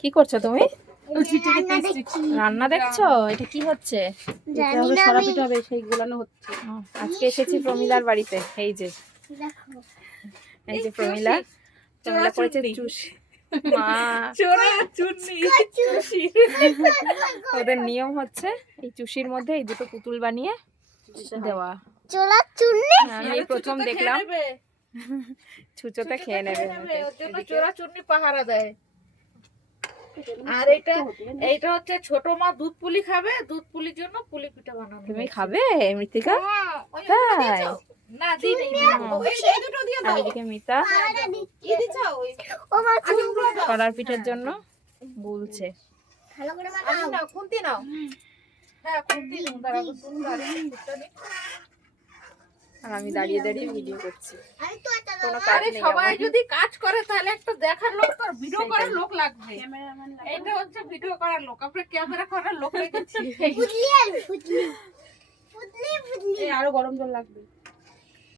কি করছো তুমি? রান্না দেখছো? এটা কি হচ্ছে? সরা পিঠা হবে, সেই গোলানো হচ্ছে। আজকে এসেছি প্রমিলার বাড়িতে। এই যে প্রমিলা করেছে চুষি। মা ওদের নিয়ম হচ্ছে এই চুষির মধ্যে এই দুটো পুতুল বানিয়ে দেওয়া। আমি প্রথম দেখলাম। ছুঁচোতে খেয়ে নেবে, চোরা চুন্নি পাহারা দেয়। আর এইটা হচ্ছে ছোট মা দুধ পুলি খাবে, দুধ পুলির জন্য পুলি পিঠা বানানো। তুমি খাবে মৃত্তিকা? তাই না দিই আর এদিকে মিতা করার পিঠার জন্য গুলছে। খুন্তি নাও। হ্যাঁ খুন্তি নাও, দাঁড়াবো আর আমি দাঁড়িয়ে দাঁড়িয়ে ভিডিও করছি। কোনো কাজ নেই। সবাই যদি কাজ করে তাহলে একটা দেখার লোক, তো ভিডিও করার লোক লাগবে। এটা হচ্ছে ভিডিও করার লোক, আমরা ক্যামেরা করার লোক রেখেছি। আরো গরম জল লাগবে।